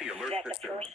emergency alert systems.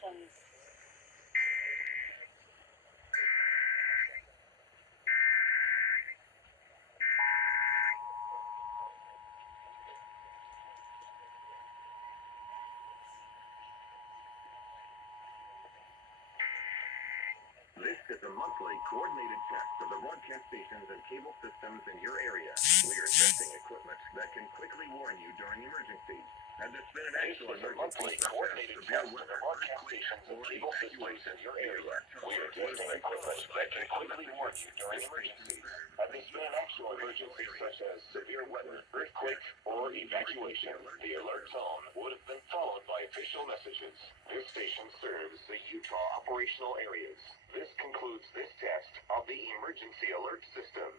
This is a monthly coordinated test of the broadcast stations and cable systems in your area. We are testing equipment that can quickly warn you during emergencies. Has this been an actual emergency coordinated test of the broadcast stations and cable systems in your area? We are testing equipment that can quickly warn you during emergencies. Has this been an actual emergency such as severe weather, earthquake, or evacuation? The alert tone would have been followed by official messages. This station serves the Utah operational areas. This concludes this test of the emergency alert system.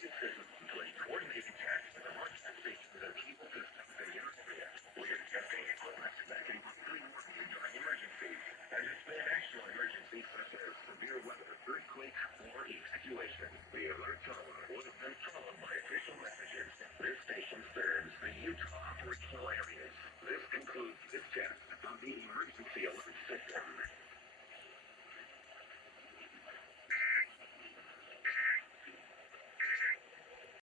This is a coordinated test of the broadcast stations and cable systems